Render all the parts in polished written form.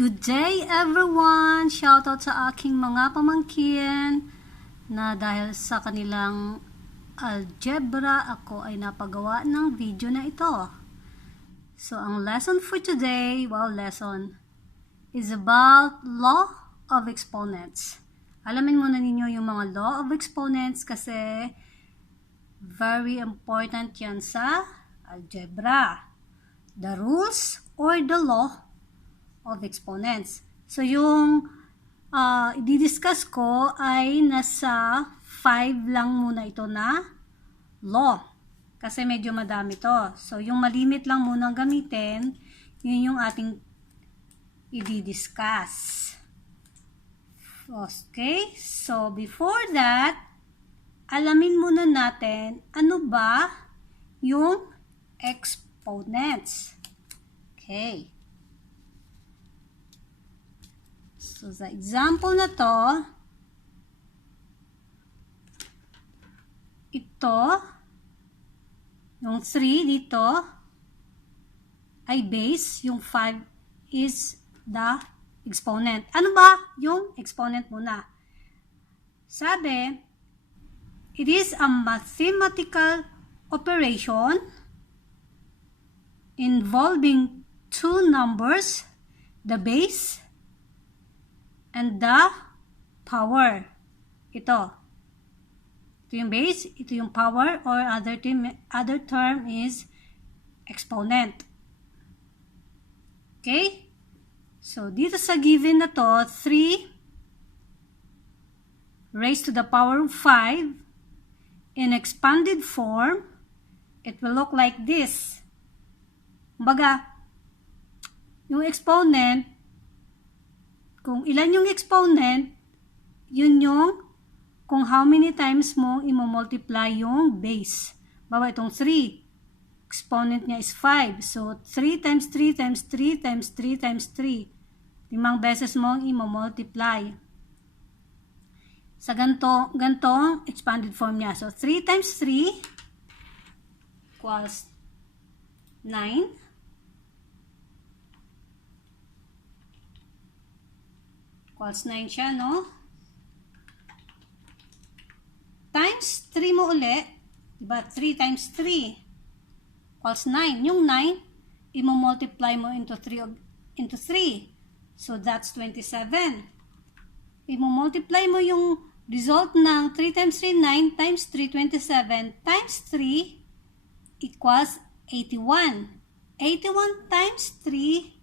Good day everyone! Shoutout sa aking mga pamangkin na dahil sa kanilang algebra ako ay napagawa ng video na ito. So ang lesson for today, lesson, is about law of exponents. Alamin muna ninyo yung mga law of exponents kasi very important yan sa algebra. The rules or the law of exponents. So, yung i-discuss ko ay nasa 5 lang muna ito na law. Kasi medyo madami to. So, yung malimit lang muna gamitin, yun yung ating i-discuss. Okay? So, before that, alamin muna natin ano ba yung exponents. Okay. So, sa example na to, ito, yung 3 dito, ay base, yung 5 is the exponent. Ano ba yung exponent muna? Sabi, it is a mathematical operation involving two numbers, the base and the power. Ito yung base, ito yung power, or other term is exponent. Okay? So, dito sa given na to, 3 raised to the power of 5 in expanded form, it will look like this. Kumbaga, yung exponent, kung ilan yung exponent, yun yung kung how many times mo i-multiply yung base. Bawa itong 3. Exponent niya is 5. So, 3 times 3 times 3 times 3 times 3. 5 beses mo i-multiply. Sa gantong expanded form niya. So, 3 times 3 equals 9. Equals 9 siya, no? Times 3 mo uli. Diba? 3 times 3 equals 9. Yung 9, i-multiply mo into 3. So, that's 27. I-multiply mo yung result ng 3 times 3, 9 times 3, 27 times 3 equals 81. 81 times 3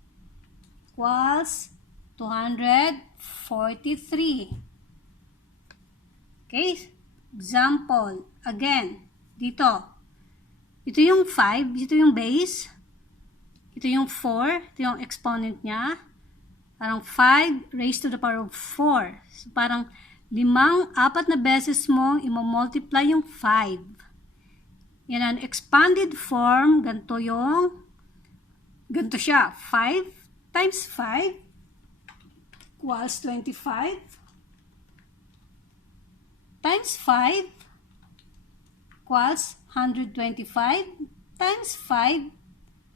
equals 243. Okay? Example. Again, dito. Ito yung 5. Ito yung base. Ito yung 4. Ito yung exponent niya. Parang 5 raised to the power of 4. So, parang 4 na beses mo i-multiply yung 5. Yan ang expanded form. Ganito siya. 5 times 5 equals 25 times 5 equals 125 times 5.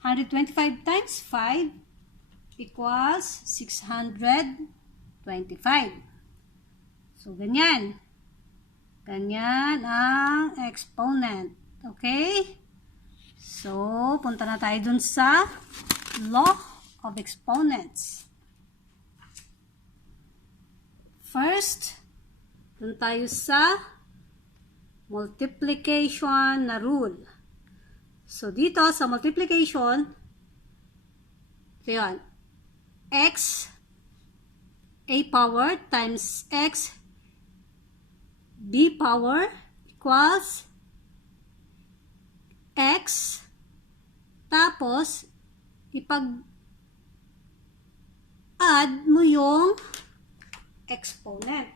125 times 5 equals 625. So, ganyan. Ganyan ang exponent. Okay? So, punta na tayo dun sa law of exponents. First, dun tayo sa multiplication na rule. So, dito sa multiplication, ito yun, x a power times x b power equals x, tapos ipag-add mo yung exponent.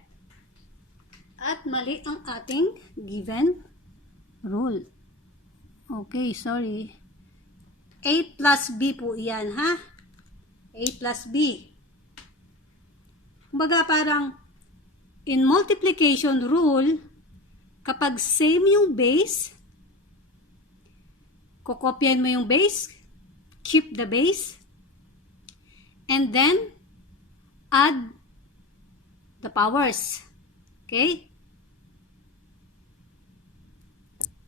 At mali ang ating given rule. Okay, sorry. A plus B po iyan, ha? A plus B. Kumbaga parang in multiplication rule, kapag same yung base, kokopyahin mo yung base, keep the base, and then add the powers. Okay?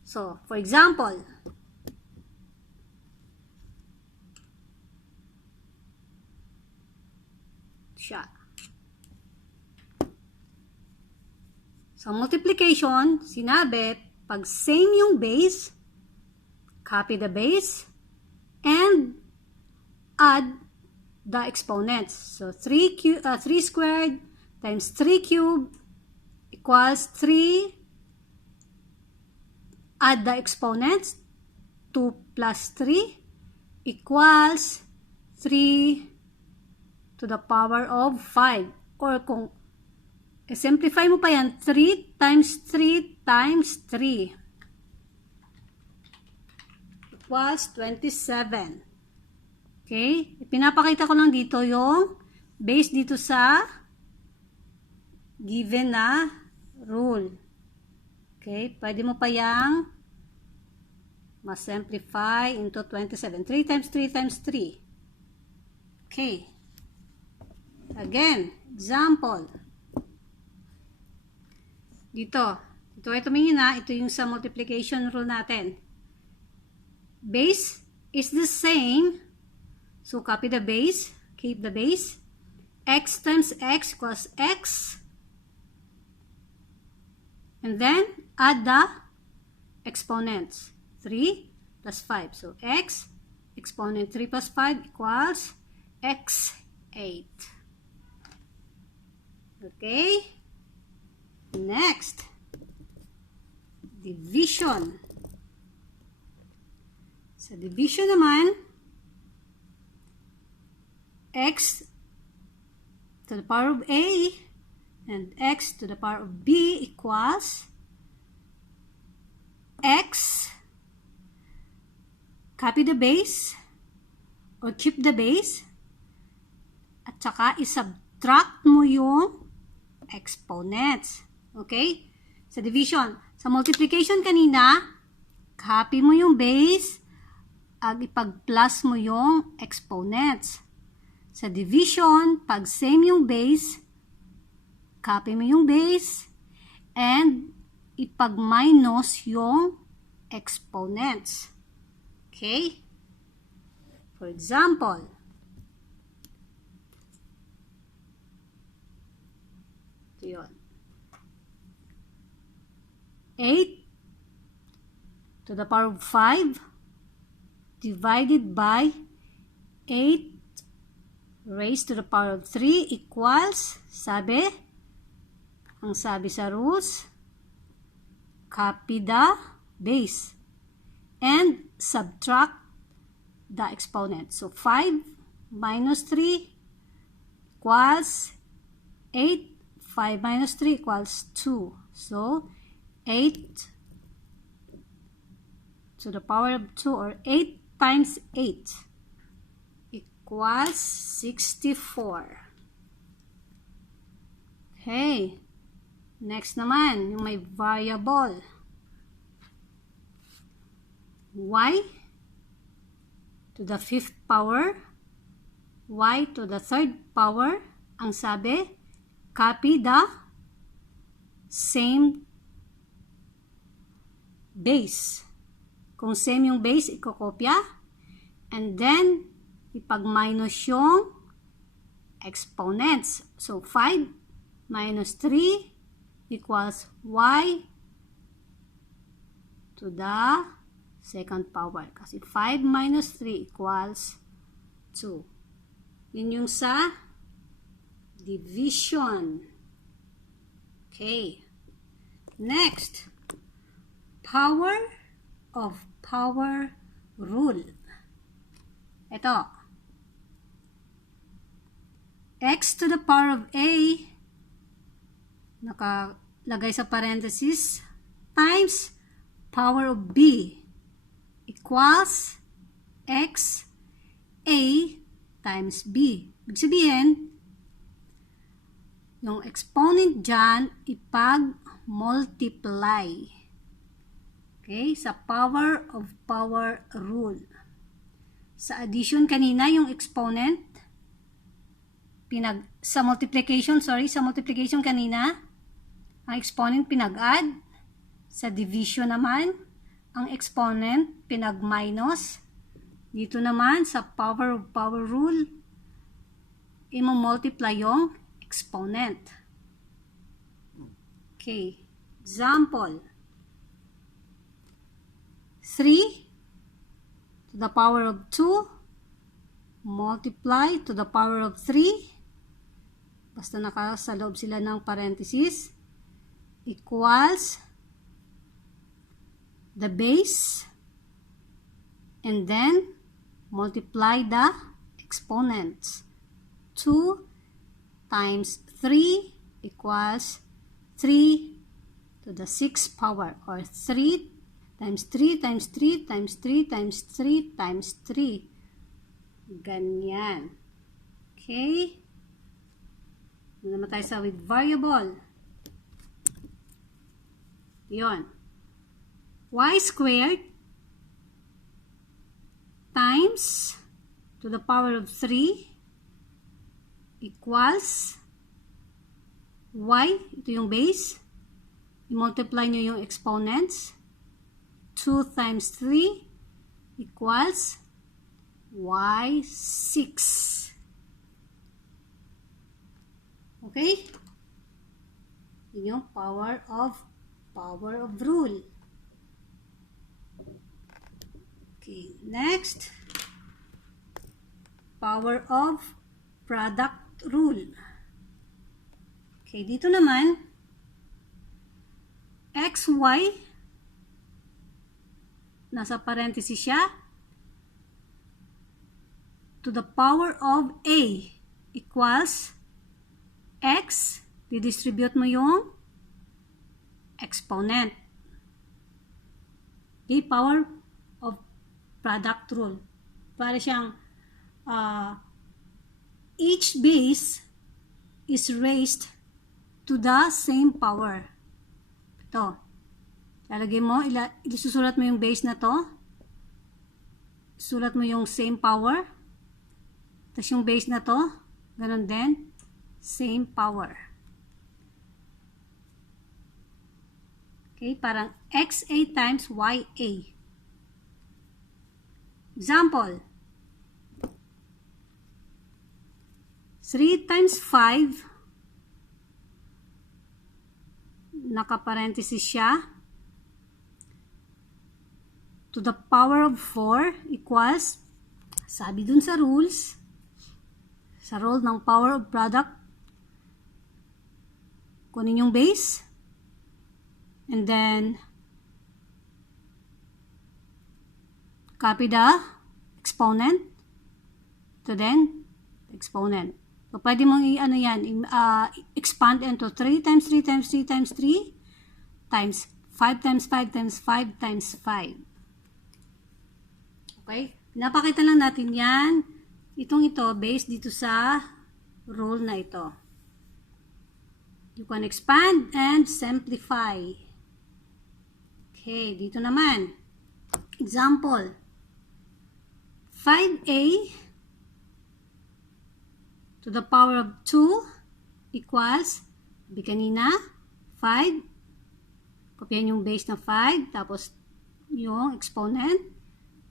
So, for example, sa multiplication, sinabi, pag same yung base, copy the base, and add the exponents. So, 3 squared times 3 cubed equals 3. Add the exponents. 2 plus 3 equals 3 to the power of 5. Or kung simplify mo pa yan, 3 times 3 times 3 equals 27. Okay? Pinapakita ko lang dito yung base dito sa given na rule. Okay? Pwede mo pa yang ma-simplify into 27. 3 times 3 times 3. Okay. Again, example. Dito ay tumingin na. Ito yung sa multiplication rule natin. Base is the same. So, copy the base. Keep the base. X times x equals x. And then, add the exponents. 3 plus 5. So, x, exponent 3 plus 5 equals x8. Okay? Next, division. Sa division naman, x to the power of a and x to the power of b equals x, copy the base or keep the base, at saka isubtract mo yung exponents. Okay? Sa division. Sa multiplication kanina, copy mo yung base at ipag-plus mo yung exponents. Sa division, pag same yung base, copy mo yung base and ipag-minus yung exponents. Okay? For example, ito yun. 8 to the power of 5 divided by 8 raised to the power of 3 equals, ang sabi sa rules, copy the base and subtract the exponent. So, 5 minus 3 equals 8. 5 minus 3 equals 2. So, 8 to the power of 2 or 8 times 8 equals 64. Okay. Next naman, yung may variable. Y to the 5th power, y to the 3rd power. Ang sabi, copy the same base. Kung same yung base, ikokopya. And then, ipag-minus yung exponents. So, 5 minus 3 equals y to the 2nd power. Kasi 5 minus 3 equals 2. Yun yung sa division. Okay. Next, power of power rule. Ito. X to the power of a, nakalagay sa parenthesis, times power of b equals x a times b. Ibig sabihin, yung exponent dyan, ipag-multiply. Okay? Sa power of power rule. Sa addition kanina, yung exponent, sa multiplication kanina, ang exponent pinag-add. Sa division naman, ang exponent pinag-minus. Dito naman, sa power of power rule, i-multiply yung exponent. Okay. Example. 3 to the power of 2 multiply to the power of 3. Basta nakasa loob sila ng parenthesis. Equals the base. And then, multiply the exponents. 2 times 3 equals 3 to the 6th power, or 3 times 3 times 3 times 3 times 3 times 3. Ganyan. Okay? Doon naman tayo sa with variable. Yun. Y squared times to the power of 3 equals y, ito yung base. I-multiply nyo yung exponents. 2 times 3 equals y6. Okay? Yun yung power of rule. Okay, next. Power of product rule. Okay, dito naman, xy, nasa parenthesis siya, to the power of a equals x, didistribute mo yung exponent. Okay, power of product rule. Para siyang each base is raised to the same power. Ito. Lalagay mo, isusulat mo yung base na to. Sulat mo yung same power. Tapos yung base na to, ganun din, same power. Okay, parang xa times ya. Example. 3 times 5, naka-parenthesis siya, to the power of 4 equals, sabi dun sa rules, sa rule ng power of product, kunin yung base, and then copy the exponent to then exponent. So, pwede mong expand into 3 times 3 times 3 times 3 times 5 times 5 times 5 times 5. Okay? Napakita lang natin yan. Ito, based dito sa rule na ito. You can expand and simplify. Okay, dito naman. Example. 5a to the power of 2 equals, sabi kanina, 5. Kopyahin yung base na 5, tapos yung exponent.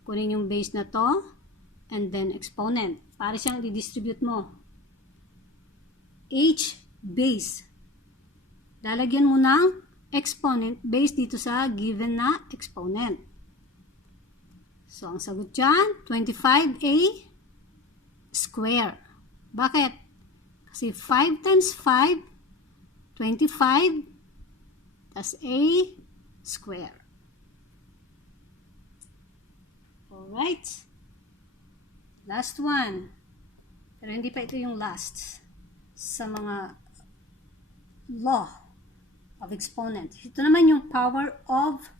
Kunin yung base na to, and then exponent. Para siyang i-distribute mo. Each base. Lalagyan mo ng exponent based dito sa given na exponent. So, ang sagot dyan, 25a square. Bakit? Kasi 5 times 5, 25, tas a square. Alright. Last one. Pero hindi pa ito yung last sa mga law of exponent. Ito naman yung power of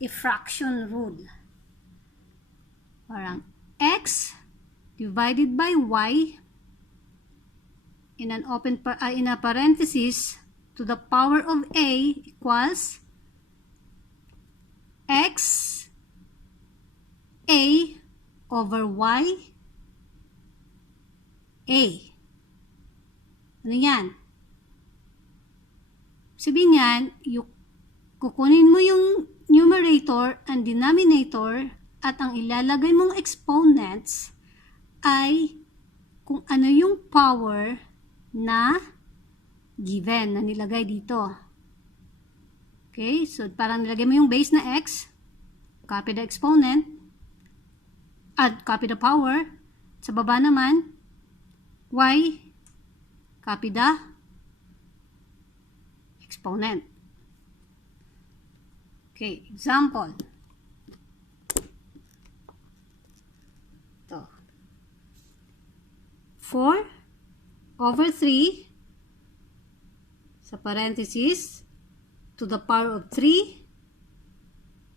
a fraction rule. Parang x divided by y in a parenthesis to the power of a equals x a over y a. Ano yan? Sabihin yan, kukunin mo yung numerator and denominator at ang ilalagay mong exponents ay kung ano yung power na given na nilagay dito. Okay, so parang nilagay mo yung base na x, copy the exponent, add, copy the power. Sa baba naman, y, copy the exponent. Okay, example. Ito. 4/3 sa parenthesis to the power of 3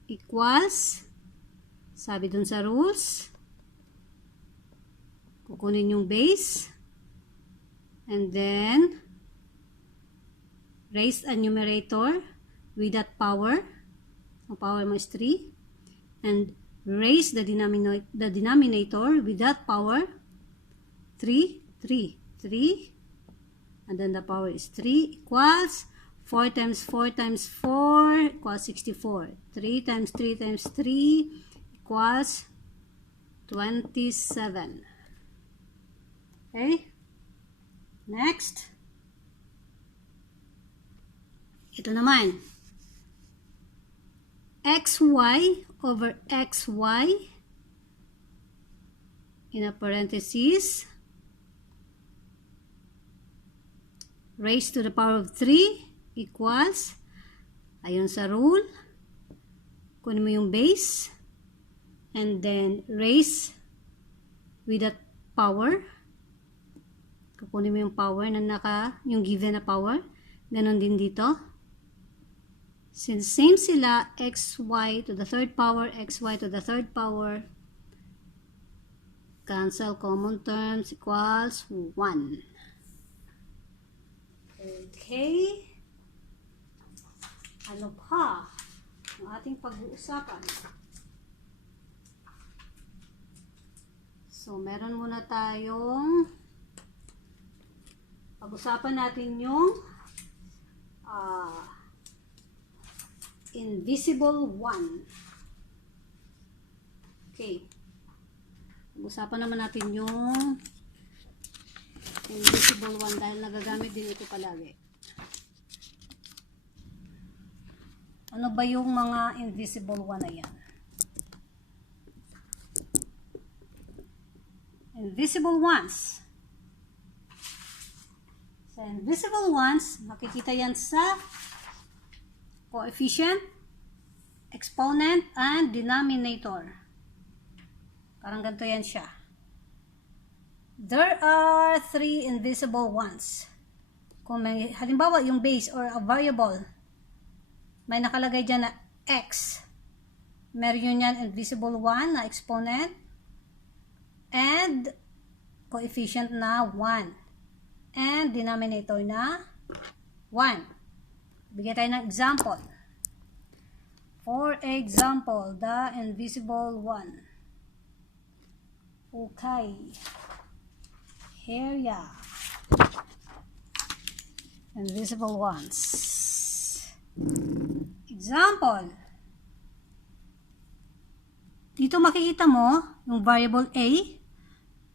equals, sabi dun sa rules, kukunin yung base and then raise a numerator with that power. Ang power mo is 3 and raise the denominator with that power 3 and then the power is 3 equals 4 times 4 times 4 equals 64. 3 times 3 times 3 equals 27. Okay? Next. Ito naman. xy over xy in a parenthesis raised to the power of 3 equals, ayon sa rule, kunin mo yung base and then raise with that power. Kukunin mo yung power na yung given na power. Ganon din dito. Since same sila, xy to the third power, xy to the third power, cancel common terms equals 1. Okay. Ano pa ang ating pag-uusapan? So, meron muna tayong pag-usapan natin yung invisible one. Okay. Pag-usapan naman natin yung invisible one dahil nagagamit din ito palagi. Ano ba yung mga invisible one na yan? Invisible ones. So, invisible ones, makikita yan sa coefficient, exponent, and denominator. Parang ganito yan siya. There are 3 invisible ones. Kung may, halimbawa, yung base or a variable, may nakalagay dyan na x. Meron yan invisible one na exponent and coefficient na 1. And denominator na 1. Bigyan tayo ng example. For example, the invisible one. Okay. Here ya. Invisible ones. Example. Dito makikita mo yung variable a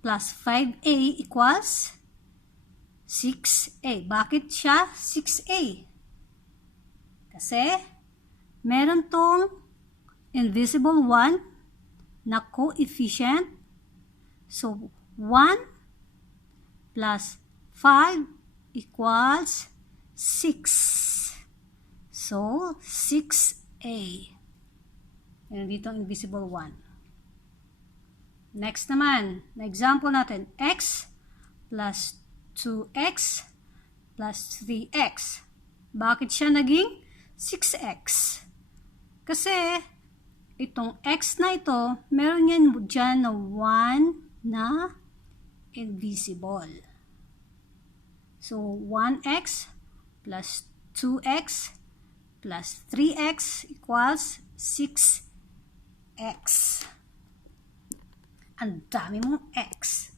plus 5a equals 6a. Bakit siya 6a? Kasi meron tong invisible one na coefficient. So, 1 plus 5 equals 6. So, 6a. Meron dito ang invisible one. Next naman, na example natin, x plus 2x plus 3x. Bakit siya naging 6x? Kasi, itong x na ito, meron yan dyan na 1 na invisible. So, 1x plus 2x plus 3x equals 6x. Ang dami mong x.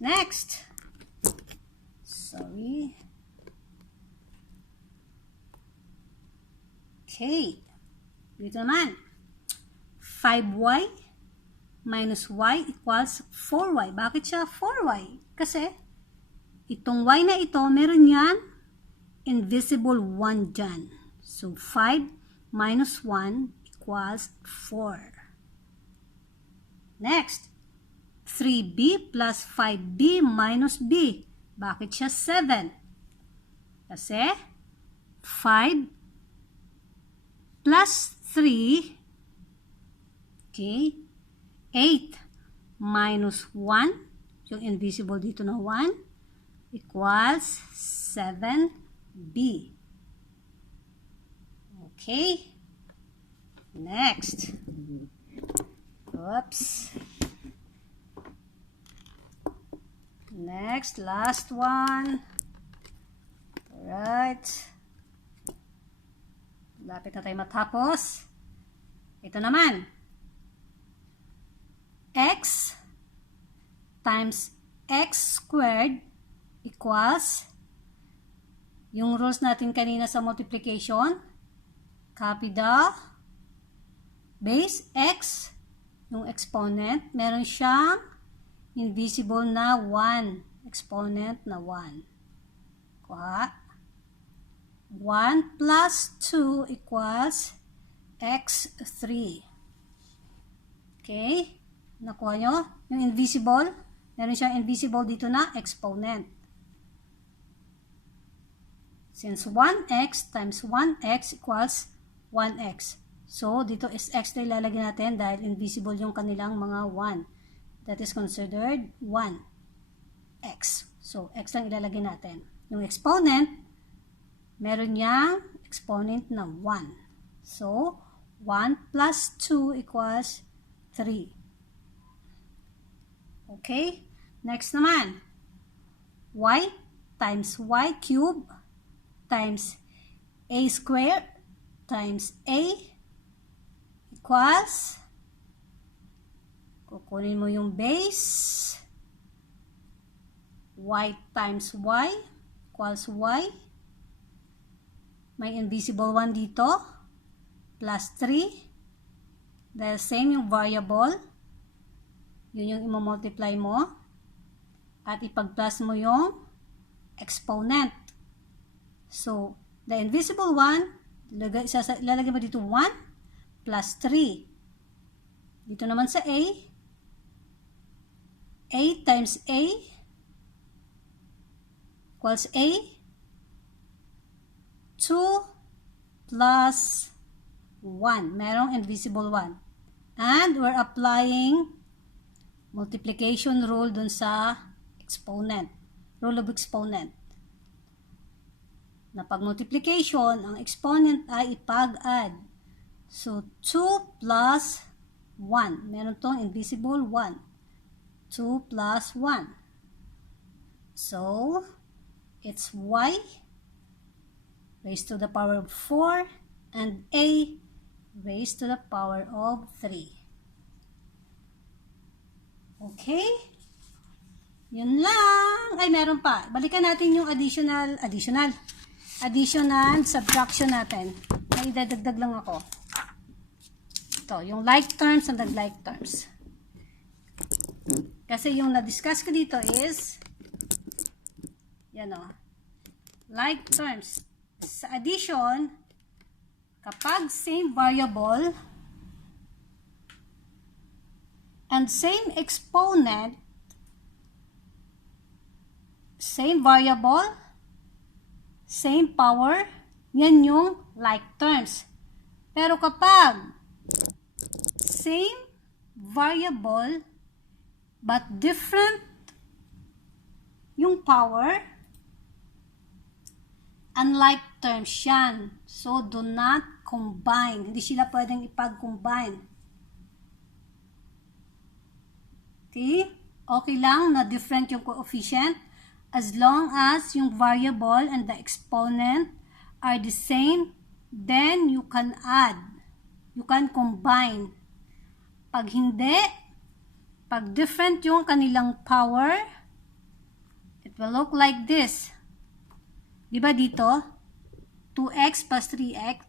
Next. Sorry. Okay. Dito naman. 5y minus y equals 4y. Bakit siya 4y? Kasi itong y na ito, meron yan invisible 1 dyan. So, 5 minus 1 equals 4. Next, 3b plus 5b minus b. Bakit siya 7? Kasi 5 plus 3, okay, 8 minus 1, yung invisible dito na 1, equals 7b. Okay? Next. Oops. Next, last one. Alright. Lapit na tayo matapos. Ito naman. X times x squared equals yung rules natin kanina sa multiplication. Copy the base x, yung exponent, meron siyang invisible na 1. Exponent na 1. Kuha. 1 plus 2 equals x3. Okay? Nakuha nyo? Yung invisible, meron siyang invisible dito na exponent. Since 1x times 1x equals 1x. So, dito is x na ilalagay natin dahil invisible yung kanilang mga 1. That is considered 1x. So, x lang ilalagay natin. Yung exponent, meron niyang exponent na 1. So, 1 plus 2 equals 3. Okay? Next naman. Y times y cube times a squared times a equals, kukunin mo yung base, y times y equals y, may invisible 1 dito, plus 3, dahil same yung variable, yun yung imamultiply mo, at ipag-plus mo yung exponent. So, the invisible 1, ilalagay mo dito 1 plus 3. Dito naman sa a times a equals a, 2 plus 1. Merong invisible 1. And we're applying multiplication rule dun sa exponent. Rule of exponent. Na pag multiplication, ang exponent ay ipag-add. So, 2 plus 1. Meron tong invisible 1. 2 plus 1. So, it's y raised to the power of 4 and a raised to the power of 3. Okay? Yun lang. Ay, meron pa. Balikan natin yung additional subtraction natin. May idadagdag lang ako. Ito, yung like terms and like terms. Kasi yung na-discuss ko dito is, yan o, like terms. Sa addition, kapag same variable and same exponent, same variable, same power, yan yung like terms. Pero kapag same variable but different yung power, unlike terms yan. So, do not combine. Hindi sila pwedeng ipag-combine. Okay? Okay lang na different yung coefficient as long as yung variable and the exponent are the same, then you can add. You can combine. Pag hindi, pag different yung kanilang power, will look like this. Diba dito? 2x plus 3x.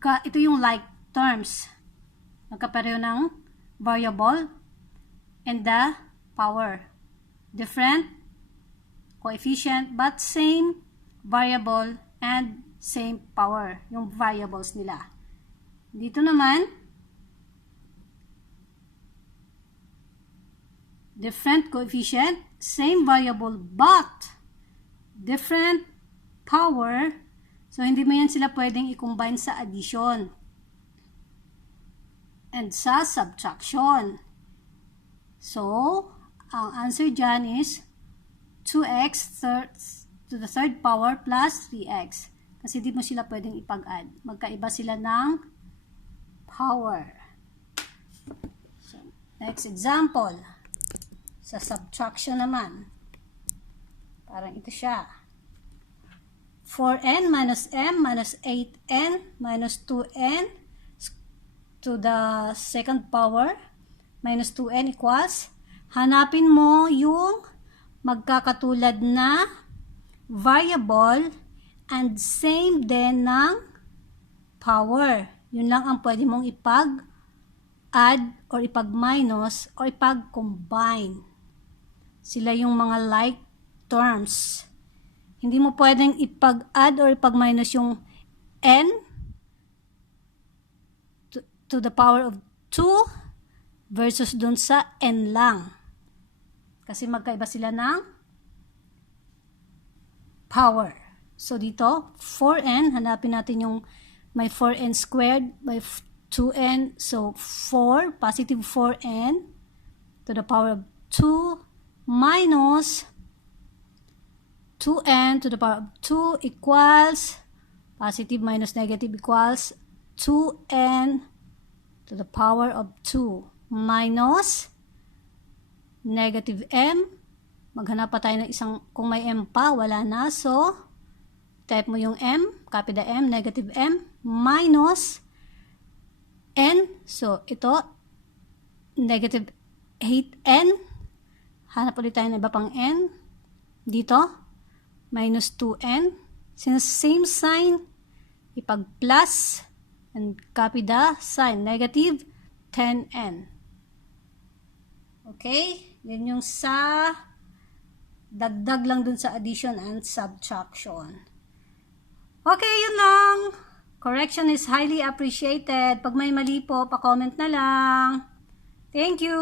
Ito yung like terms. Magkapareho ng variable and the power. Different coefficient but same variable and same power. Yung variables nila. Dito naman, different coefficient, same variable but different power. So, hindi mo yan sila pwedeng i-combine sa addition and sa subtraction. So, ang answer dyan is 2x to the third power plus 3x. Kasi di mo sila pwedeng ipag-add. Magkaiba sila ng power. So, next example. Sa subtraction naman. Parang ito siya. 4n minus m minus 8n minus 2n to the second power minus 2n equals, hanapin mo yung magkakatulad na variable and same din ng power. Yun lang ang pwede mong ipag-add or ipag-minus or ipag-combine. Sila yung mga like terms. Hindi mo pwedeng ipag-add or ipag-minus yung n to the power of 2 versus dun sa n lang. Kasi magkaiba sila ng power. So dito, 4n, hanapin natin yung may 4n squared by 2n. So 4, positive 4n to the power of 2 minus 2n to the power of 2 equals, positive minus negative equals 2n to the power of 2 minus negative m. Maghanap pa tayo ng isang, kung may m pa, wala na. So, type mo yung m, copy the m, negative m, minus n. So, ito, negative 8n. Hanap ulit tayo ng iba pang n. Dito, minus 2n. Since same sign, ipag-plus and copy the sign, negative 10n. Okay? Yan yung sa dagdag lang dun sa addition and subtraction. Okay, yun lang. Correction is highly appreciated. Pag may mali po, pa-comment na lang. Thank you!